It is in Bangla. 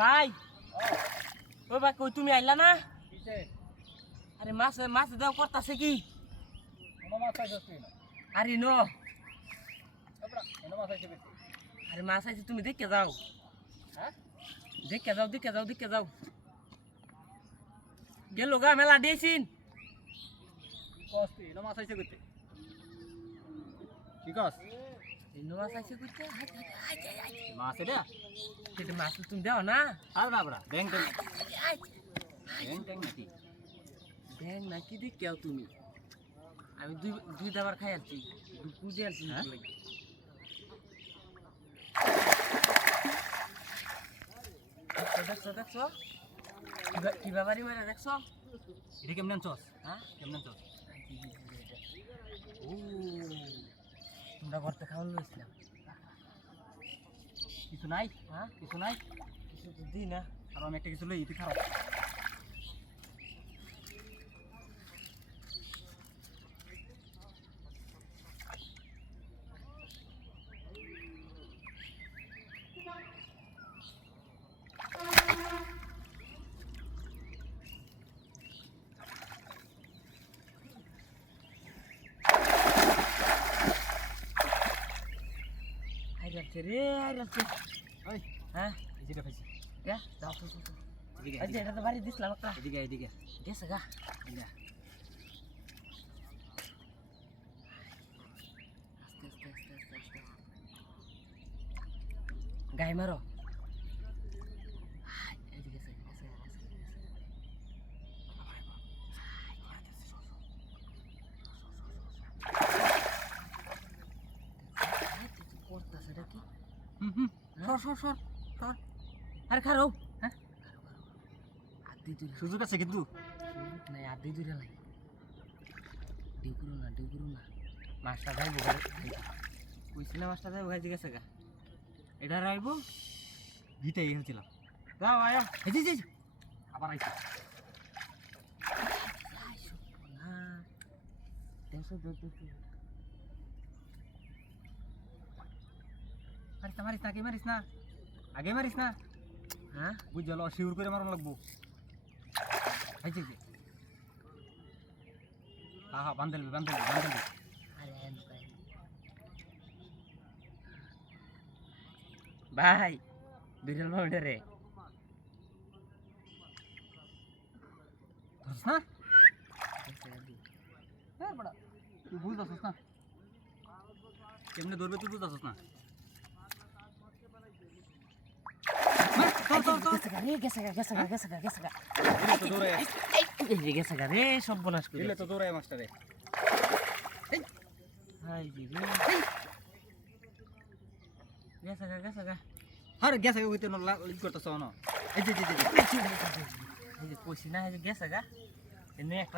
ভাই ও ভাই কই তুমি আইলা না? কিসে? আরে মাছ মাছ দাও করতাছে কি? কোনো মাছ আইছে না। আরে নো এবড়া কোনো মাছ আইছে বেশি। আরে মাছ আইছে তুমি দেখে যাও। হ্যাঁ? দেখে যাও গেল গা মেলা দিয়েছিন। কস্তি, কোনো মাছ আইছে কইতে। কি কস? নো মাছ আইছে কইতে মাছ এটা? সেটা মাছ তুমি দাও না? আর না বড়া, ব্যাং ট্যাং। ব্যাং ট্যাং নাকি? দেখ না কি দেখে তুমি? আমি দুই দাবার খাই আছি কুজে আছি হ্যাঁ? দেখছো কি বাবারি মারা দেখছো? এটা কেমন আনছস? হ্যাঁ কেমন আনছস? ও তোমরা ঘরতে খাওয়ান লইছিলাম কিছু নাই? হ্যাঁ কিছু নাই? কিছু তো দিই না। আর আমি একটা কিছু লই, তুই খারাপ। আইরাছে রে আইরাছে। ওই, হ্যাঁ এদিকে পাইছি। যা যাও তো এদিকে, আজ এটা তো বাড়ি দিছিলাম একটা এদিকে, এদিকে। গেছে গা এদিকে। আস্তে গায়ে মারো। এই যে গেছে করতেছে এটা কি? সর। আরে খারো হ্যাঁ? আদি দূরে সুযোগ আছে কিন্তু। নাই আদি দূরে নাই ডিউ করো না মাছটা যাইবো কইছি না মাছটা যাইবো গাইতে গেছে গা এটা রাইবো ভিতে গেছিলাম। যাও আয়া এই যে, আবার আইছে। না দেখছো মারিস না, আগে মারিস না। হ্যাঁ বুঝ গেল, শিউর করে মারন লাগবো। এই যে। হ্যাঁ, বান্ধলবি। আরে ভাই বিরল মাউন্টে রে ধরছ না? হ্যাঁ বড়া, তুই বুঝতেছিস না? কেমনে ধরবে তুই বুঝতেছিস না? গেছে গা দিলে তো দৌড়ায়, গেছে গা রে সব বনাস করে দিলে তো দৌড়ায় মাস্টারে। হাই রে গেছে গা আরে গেছে হইতে না ই করতেছ না। এই যে। এই যে কইছি না এই যে গেছে গা এনে একটা